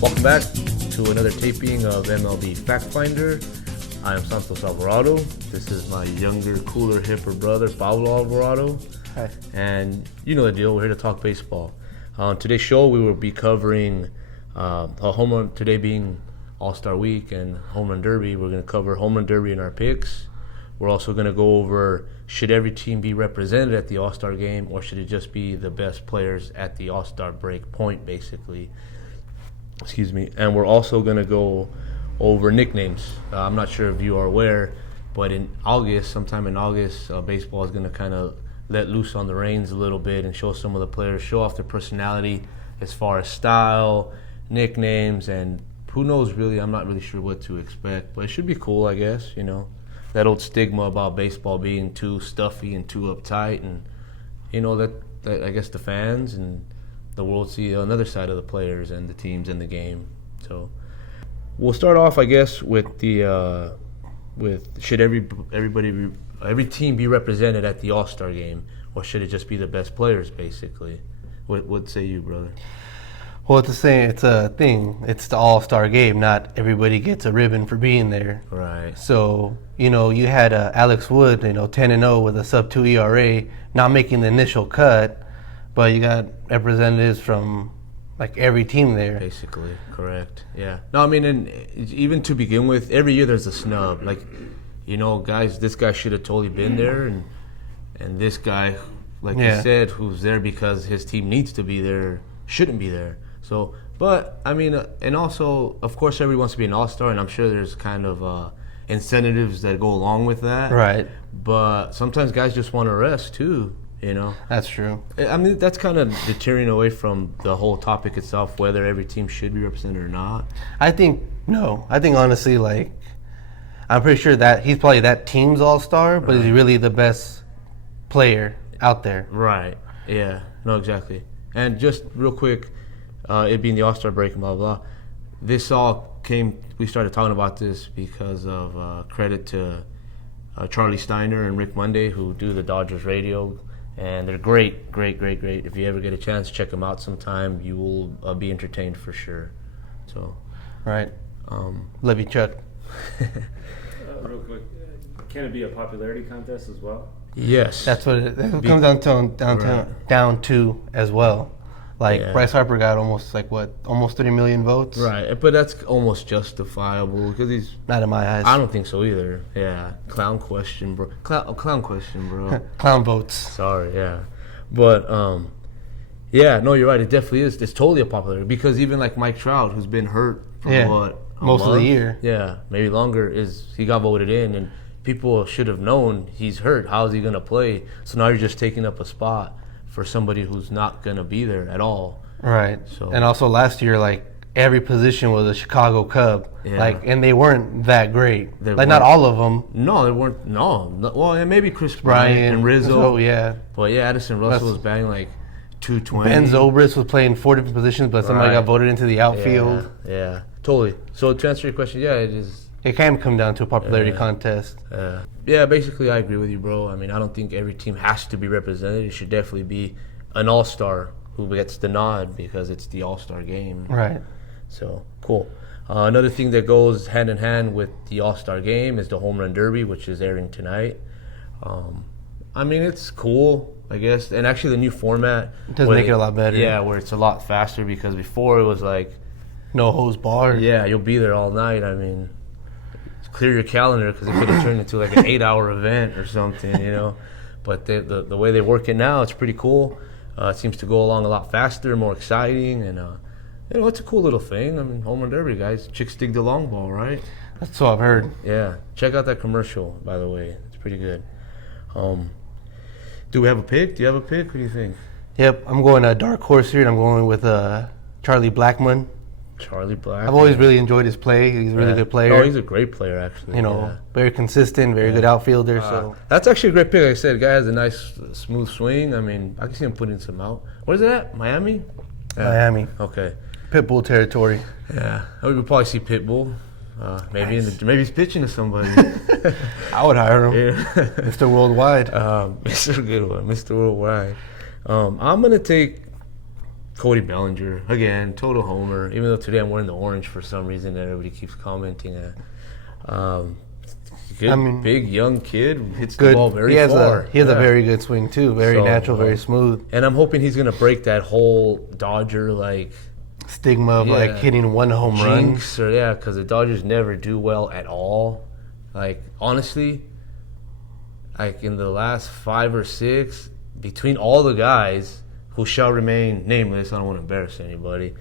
Welcome back to another taping of MLB Fact Finder. I am Santos Alvarado. This is my younger, cooler, hipper brother, Pablo Alvarado. Hi. And you know the deal, we're here to talk baseball. On today's show, we will be covering a home run, today being All-Star Week and Home Run Derby. We're going to cover Home Run Derby in our picks. We're also going to go over, should every team be represented at the All-Star game, or should it just be the best players at the All-Star break point, basically? Excuse me. And we're also going to go over nicknames. I'm not sure if you are aware, but sometime in August, baseball is going to kind of let loose on the reins a little bit and show some of the players, show off their personality as far as style, nicknames, and who knows really. I'm not really sure what to expect, but it should be cool, I guess. You know, that old stigma about baseball being too stuffy and too uptight, and you know that I guess the fans and the world see another side of the players and the teams in the game. So we'll start off, I guess, with the should every team be represented at the All-Star game, or should it just be the best players, basically? What say you, brother? Well, it's a thing. It's the All-Star game. Not everybody gets a ribbon for being there. Right. So, you had Alex Wood, 10-0 with a sub-2 ERA, not making the initial cut, but you got representatives from like every team there. Basically, correct. Yeah. No, I mean, and even to begin with, every year there's a snub. Like, guys, this guy should have totally been there, and this guy, like you said, who's there because his team needs to be there, shouldn't be there. So, but I mean, and also, of course, everyone wants to be an all-star, and I'm sure there's kind of incentives that go along with that. Right. But sometimes guys just want to rest too. That's true. I mean, that's kind of deterring away from the whole topic itself, whether every team should be represented or not. I think honestly, like, I'm pretty sure that he's probably that team's all-star, but is he really the best player out there? Right. Yeah. No, exactly. And just real quick, it being the All-Star break and blah, blah, blah, this all we started talking about this because of credit to Charlie Steiner and Rick Monday, who do the Dodgers radio. And they're great. If you ever get a chance, check them out sometime. You will be entertained for sure. So, right. Love you, Chuck. Real quick, can it be a popularity contest as well? Yes. That's what it comes down to as well. Like, Bryce Harper got almost 30 million votes? Right, but that's almost justifiable because he's... Not in my eyes. I don't think so either. Yeah, clown question, bro. Clown question, bro. Clown votes. Sorry, yeah. But, yeah, no, you're right. It definitely is. It's totally a popularity because even like Mike Trout, who's been hurt for most of the year. Yeah, maybe longer, he got voted in, and people should have known he's hurt. How is he going to play? So now you're just taking up a spot for somebody who's not going to be there at all. Right. So, and also last year, like, every position was a Chicago Cub. Yeah. Like, and they weren't that great. Not all of them. No, they weren't. No. Well, maybe Chris Bryant and Rizzo. Oh, yeah. But, yeah, Addison Russell was batting like 220. Ben Zobrist was playing 4 different positions, but somebody got voted into the outfield. Yeah, totally. So, to answer your question, yeah, it is. It can come down to a popularity contest. Yeah, basically, I agree with you, bro. I mean, I don't think every team has to be represented. It should definitely be an all-star who gets the nod because it's the all-star game. Right. So, cool. Another thing that goes hand in hand with the all-star game is the Home Run Derby, which is airing tonight. I mean, it's cool, I guess. And actually, the new format... It does make it a lot better. Yeah, where it's a lot faster because before it was like... No hose bar. Yeah, you'll be there all night. I mean... Clear your calendar because it could have turned into like an 8-hour event or something, But the way they work it now, it's pretty cool. It seems to go along a lot faster, more exciting, and it's a cool little thing. I mean, Home Run Derby, guys. Chicks dig the long ball, right? That's what I've heard. Yeah, check out that commercial, by the way. It's pretty good. Do we have a pick? Do you have a pick? What do you think? Yep, I'm going a dark horse here, and I'm going with Charlie Blackmon. Charlie Blackmon. I've always really enjoyed his play. He's a really good player. Oh, he's a great player, actually. Very consistent, very good outfielder. So that's actually a great pick. Like I said, the guy has a nice, smooth swing. I mean, I can see him putting some out. What is it at? Miami? Miami. Okay. Pitbull territory. Yeah. We would probably see Pitbull. Maybe maybe he's pitching to somebody. I would hire him. Yeah. Mr. Worldwide. Mr. Good one, Mr. Worldwide. I'm gonna take Cody Bellinger again, total homer. Even though today I'm wearing the orange for some reason that everybody keeps commenting at. Good, big young kid hits the ball very far. He has a very good swing too. Very natural, very smooth. And I'm hoping he's gonna break that whole Dodger stigma of like hitting one home run. Because the Dodgers never do well at all. Like honestly, like in the last 5 or 6, between all the guys who shall remain nameless, I don't want to embarrass anybody.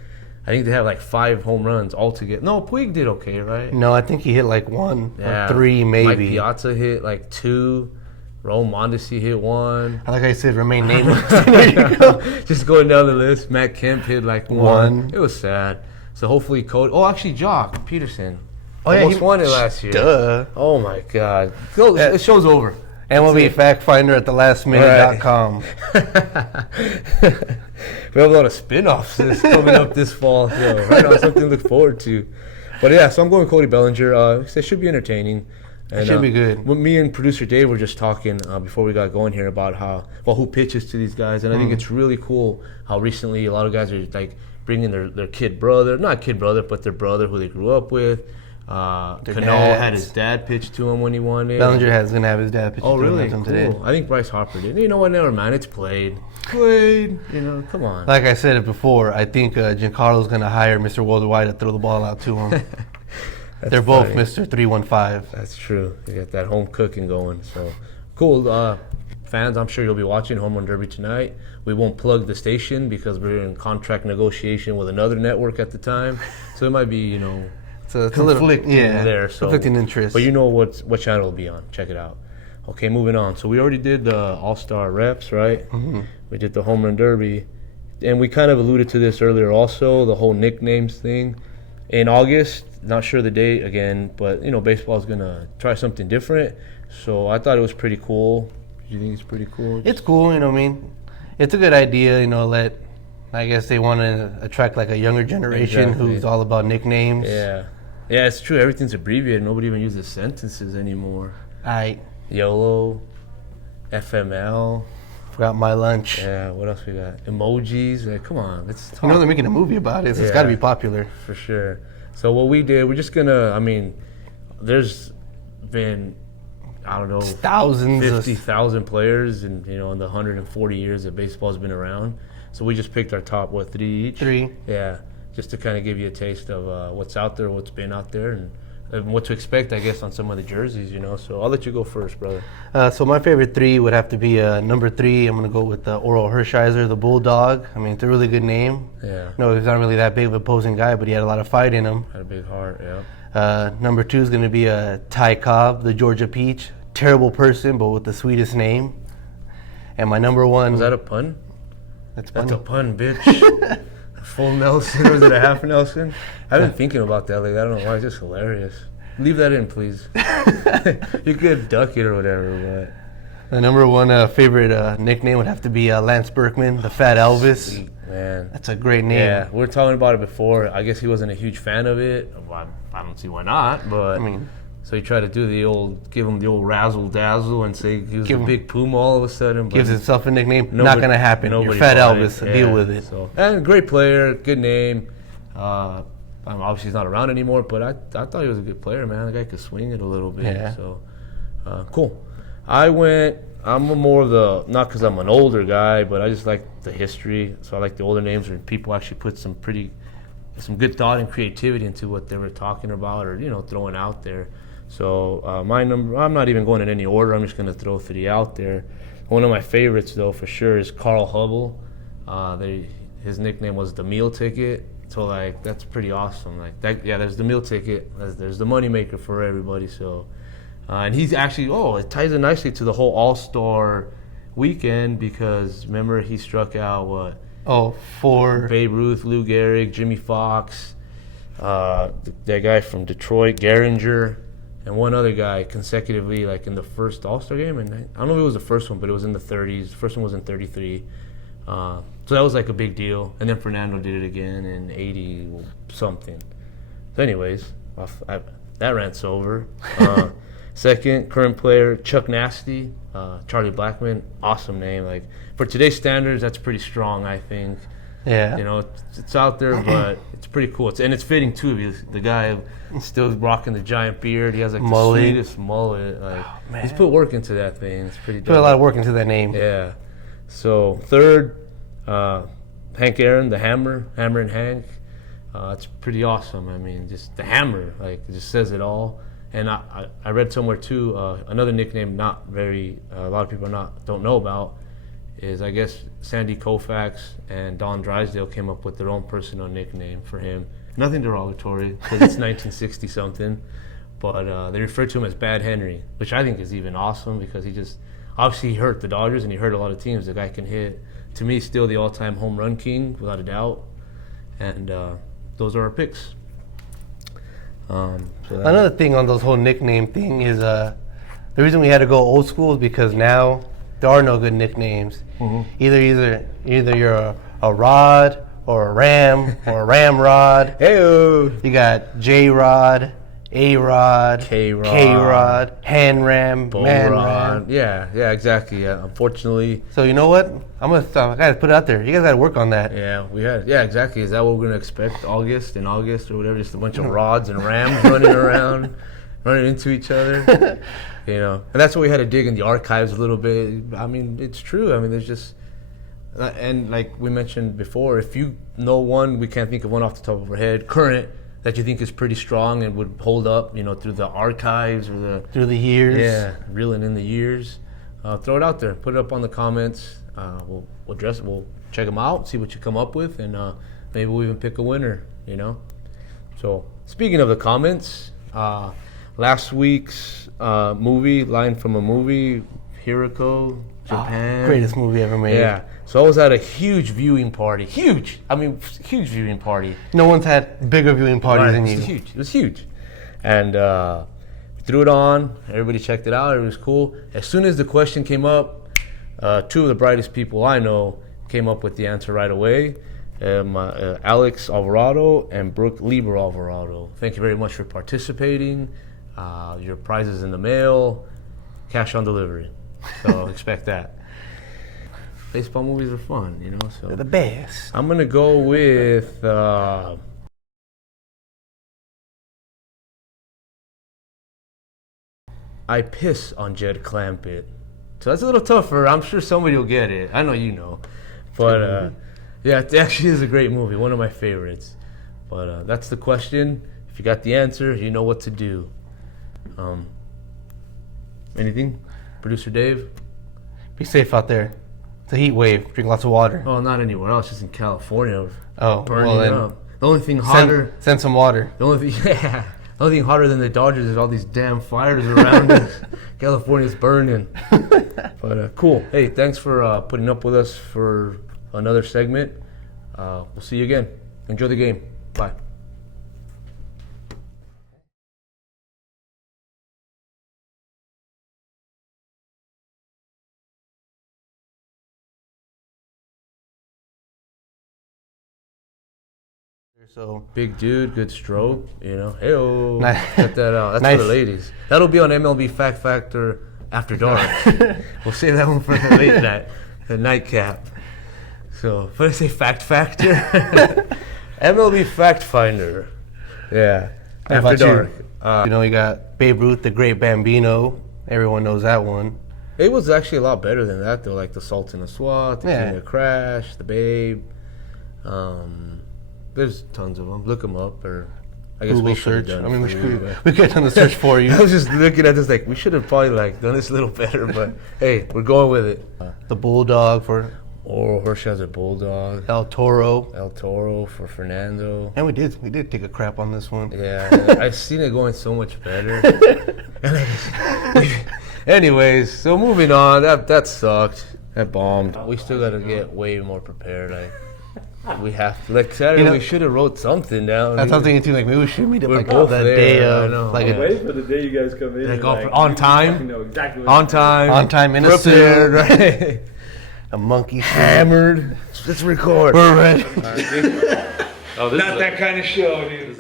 I think they have like 5 home runs altogether. No, Puig did okay, right? No, I think he hit like 1 or 3 maybe. Mike Piazza hit like 2. Raul Mondesi hit 1. Like I said, remain nameless. There you go. Just going down the list. Matt Kemp hit like 1. It was sad. So hopefully Cody. Oh, actually, Jock Peterson. Oh yeah, he won it last year. Duh. Oh my God. The show's over. MLB Fact Finder at thelastminute.com. We have a lot of spin-offs coming up this fall. So right now, something to look forward to. But yeah, so I'm going Cody Bellinger. It should be entertaining. And, it should be good. Me and producer Dave were just talking before we got going here about who pitches to these guys, and I think it's really cool how recently a lot of guys are like bringing their kid brother, not kid brother, but their brother who they grew up with. Cano had his dad pitch to him when he won it. Bellinger is gonna have his dad pitch to him cool. today. I think Bryce Harper did. You know what? Never mind. It's played. You know, come on. Like I said it before, I think Giancarlo's gonna hire Mr. Worldwide to throw the ball out to him. They're both Mr. 315. That's true. You got that home cooking going. So cool. Fans, I'm sure you'll be watching Home Run Derby tonight. We won't plug the station because we're in contract negotiation with another network at the time. So it might be, you know, it's a conflicting there. So, conflicting interest. But you know what channel it'll be on. Check it out. Okay, moving on. So we already did the All-Star reps, right? Mm-hmm. We did the Home Run Derby. And we kind of alluded to this earlier also, the whole nicknames thing. In August, not sure the date again, but, you know, baseball is going to try something different. So I thought it was pretty cool. Do you think it's pretty cool? It's cool, you know what I mean? It's a good idea, you know, I guess they want to attract like a younger generation who's all about nicknames. Yeah. Yeah, it's true. Everything's abbreviated. Nobody even uses sentences anymore. YOLO, FML. Forgot my lunch. Yeah, what else we got? Emojis. Like, come on, let's talk. You know they're making a movie about it, so it's got to be popular. For sure. So what we did, we're just going to, there's been, I don't know, thousands, 50,000 players in the 140 years that baseball's been around. So we just picked our top, 3 each? 3. Yeah, just to kind of give you a taste of what's out there, what's been out there, and what to expect, I guess, on some of the jerseys, So I'll let you go first, brother. So my favorite 3 would have to be number 3. I'm going to go with Oral Hershiser, the Bulldog. I mean, it's a really good name. Yeah. No, he's not really that big of an opposing guy, but he had a lot of fight in him. Had a big heart, yeah. Number 2 is going to be Ty Cobb, the Georgia Peach. Terrible person, but with the sweetest name. And my number 1... Was that a pun? That's a pun, bitch. Full Nelson, or is it a half Nelson? I've been thinking about that. Like, I don't know why. It's just hilarious. Leave that in, please. You could duck it or whatever, but... The number 1 favorite nickname would have to be Lance Berkman, the Fat Elvis. Sweet, man. That's a great name. Yeah, we were talking about it before. I guess he wasn't a huge fan of it. Well, I don't see why not, but... So he tried to do give him the old razzle dazzle and say he was a big Puma all of a sudden. Gives himself a nickname. Not going to happen. You're Fat Elvis. Deal with it. So, and great player, good name. Obviously he's not around anymore, but I thought he was a good player, man. The guy could swing it a little bit. Yeah. So, cool. I'm more of not because I'm an older guy, but I just like the history. So I like the older names where people actually put some good thought and creativity into what they were talking about or, throwing out there. So my number, I'm not even going in any order. I'm just going to throw 3 out there. One of my favorites, though, for sure, is Carl Hubble. His nickname was the meal ticket. So, that's pretty awesome. There's the meal ticket. There's the moneymaker for everybody. So, and he's actually, it ties in nicely to the whole All-Star weekend because, remember, he struck out, for Babe Ruth, Lou Gehrig, Jimmy Fox, that guy from Detroit, Gehringer, and one other guy consecutively, in the first All-Star game. And I don't know if it was the first one, but it was in the 30s. The first one was in 33. So that was a big deal. And then Fernando did it again in 80-something. So anyways, that rant's over. Second, current player Chuck Nasty, Charlie Blackmon. Awesome name. Like for today's standards, that's pretty strong, I think. Yeah. You know, it's out there, but it's pretty cool. It's fitting too. He's the guy still rocking the giant beard. He has like mullet. the sweetest mullet. Like he's put work into that thing. It's pretty dope. Put a lot of work into that name. Yeah. So third, Hank Aaron, the Hammer and Hank. It's pretty awesome. I mean, just the Hammer, like it just says it all. And I read somewhere too, another nickname not very a lot of people don't know about is I guess Sandy Koufax and Don Drysdale came up with their own personal nickname for him. Nothing derogatory because it's 1960 something, but they refer to him as Bad Henry, which I think is even awesome because obviously he hurt the Dodgers and he hurt a lot of teams. The guy can hit. To me, still the all-time home run king without a doubt. And those are our picks. Another thing on those whole nickname thing is the reason we had to go old school is because now there are no good nicknames. Mm-hmm. Either you're a Rod or a Ram or a Ramrod. Hey-o. You got J-Rod, A-Rod, K-Rod, Hand Ram, Man Ram. Yeah, exactly. Unfortunately. So you know what? I gotta put it out there. You guys gotta work on that. Yeah, exactly. Is that what we're gonna expect? In August or whatever, just a bunch of rods and rams running around, running into each other. You know, and that's what we had to dig in the archives a little bit. I mean, it's true. I mean, there's just, and like we mentioned before, if you know one, we can't think of one off the top of our head, current, that you think is pretty strong and would hold up, you know, through the archives or through the years. Yeah, reeling in the years. Throw it out there. Put it up on the comments. We'll check them out, see what you come up with, and maybe we'll even pick a winner, you know. So speaking of the comments, last week's line from a movie, Hiroko, Japan. Greatest movie ever made. Yeah. So I was at a huge viewing party. Huge viewing party. No one's had bigger viewing parties than you. It was huge. And we threw it on. Everybody checked it out. It was cool. As soon as the question came up, two of the brightest people I know came up with the answer right away. Alex Alvarado and Brooke Lieber Alvarado. Thank you very much for participating. Your prize is in the mail. Cash on delivery. So expect that. Baseball movies are fun, you know. So they're the best. I'm gonna go with I Piss on Jed Clampett. So that's a little tougher. I'm sure somebody will get it. I know you know, but yeah, it actually is a great movie. One of my favorites. But that's the question. If you got the answer, you know what to do. Anything, producer Dave? Be safe out there. It's a heat wave. Drink lots of water. Oh, not anywhere else. Just in California. Oh, burning up. The only thing hotter. Send some water. The only thing hotter than the Dodgers is all these damn fires around us. California's burning. But cool. Hey, thanks for putting up with us for another segment. We'll see you again. Enjoy the game. Bye. So big dude, good stroke, you know. Hey-o. Nice. Cut that out. That's Nice. for the ladies. That'll be on MLB Fact Factor after dark. We'll save that one for the late night, the nightcap. So, what did I say? Fact Factor? MLB Fact Finder. Yeah. How After about dark. you know, you got Babe Ruth, the Great Bambino. Everyone knows that one. It was actually a lot better than that, though. Like the Sultan of Swat, the King of Crash, the Babe. There's tons of them. Look them up, or I guess Google we should search. have done I mean, it. we could have done the search for you. I was just looking at this like we should have probably like done this a little better, but hey, we're going with it. The Bulldog for Oral Hershiser Bulldog. El Toro. El Toro for Fernando. And we did take a crap on this one. Yeah, I've seen it going so much better. Anyways, so moving on. That sucked. That bombed. We still got to get way more prepared. We have to. Like Saturday, we should have wrote something down. That's something too. Like maybe we should meet up We're like both that there, day I of know. like Yeah. Wait for the day you guys come in. Like and, on you time? fucking know exactly what On time, in a prepared, suit, right? a monkey suit. Hammered. Let's record. We're ready. Oh, this not that kind of show, dude.